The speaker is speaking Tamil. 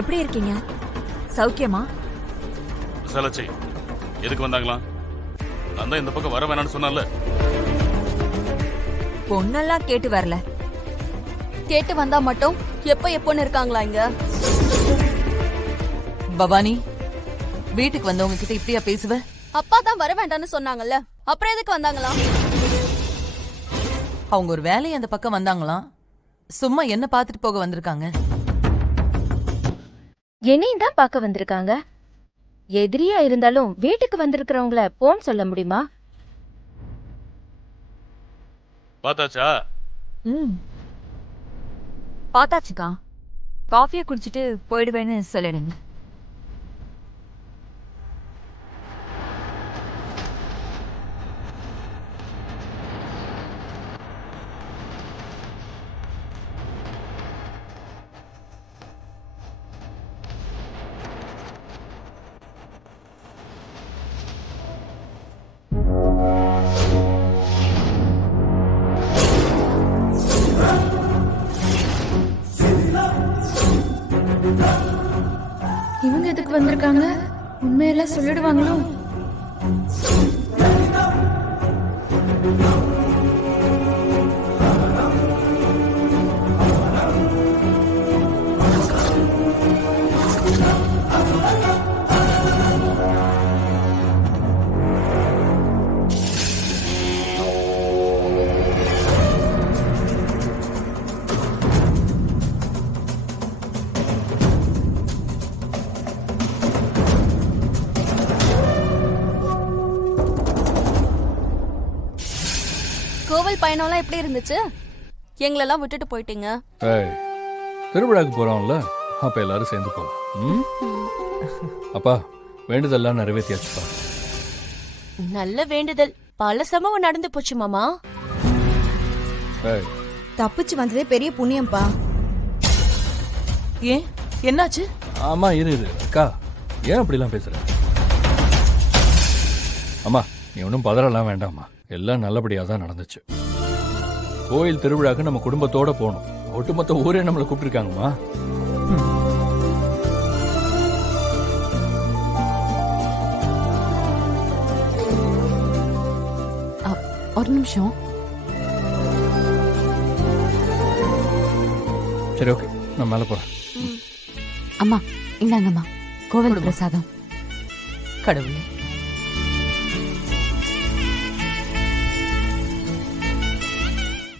எப்படி இருக்கீங்க? சௌக்கியமா? விசாலாச்சி எதுக்கு வந்தாங்களா? நான் தான் இந்த பக்கம் வர வேணாம்னு சொன்னல. பொண்ணெல்லாம் கேட்டு வரல. கேட்டு வந்தா மட்டும் எப்போன்னு இருக்காங்களா இங்க? பவானி, வீட்டுக்கு வந்தவங்க கிட்ட இப்படியா பேசுவ? அப்பா தான் வர வேண்டாம்னு சொன்னாங்கல்ல, அப்புறம் எதுக்கு வந்தாங்களா? அவங்க ஒரு வேலையை அந்த பக்கம் வந்தாங்களாம். சும்மா என்ன பாத்துட்டு போக வந்திருக்காங்க. என்னையும் தான் பார்க்க வந்திருக்காங்க. எதிரியா இருந்தாலும் வீட்டுக்கு வந்திருக்கிறவங்கள போன்னு சொல்ல முடியுமா? பார்த்தாச்சா? பார்த்தாச்சுக்கா. காஃபியை குடிச்சிட்டு போயிடுவேன்னு சொல்லிடுங்க. இவங்க எதுக்கு வந்திருக்காங்க? உண்மையெல்லாம் சொல்லிடுவாங்களோ? கோவில் பயணம்லாம் எப்படி இருந்துச்சு? எங்களெல்லாம் விட்டுட்டு போயிட்டீங்க. திருவிழாக்கு போறோம்ல, அப்ப எல்லாரும் சேர்ந்து போலாம். அப்பா, வேண்டுதெல்லாம் நிறைவேற்றியாச்சுப்பா. நல்ல வேண்டுதல். பல சம்பவம் நடந்து போச்சு மாமா. தப்பிச்சு வந்ததே பெரிய புண்ணியம்பா. ஏன், என்னாச்சு? ஆமா, இரு அக்கா, ஏன் அப்படிலாம் பேசுற? அம்மா, நீ ஒன்றும் பதறலாம் வேண்டாம்மா. எல்லாம் நல்லபடியா தான் நடந்துச்சு. கோயில் திருவிழாக்கு நம்ம குடும்பத்தோட போனோம். ஒட்டுமொத்த ஊரே நம்மளை கூப்பிட்டுருக்காங்கம்மா. ஒரு நிமிஷம். சரி, ஓகே, நான் மேல போறேன். அம்மா இந்தாங்கம்மா கோவில் பிரசாதம். கடவுளே,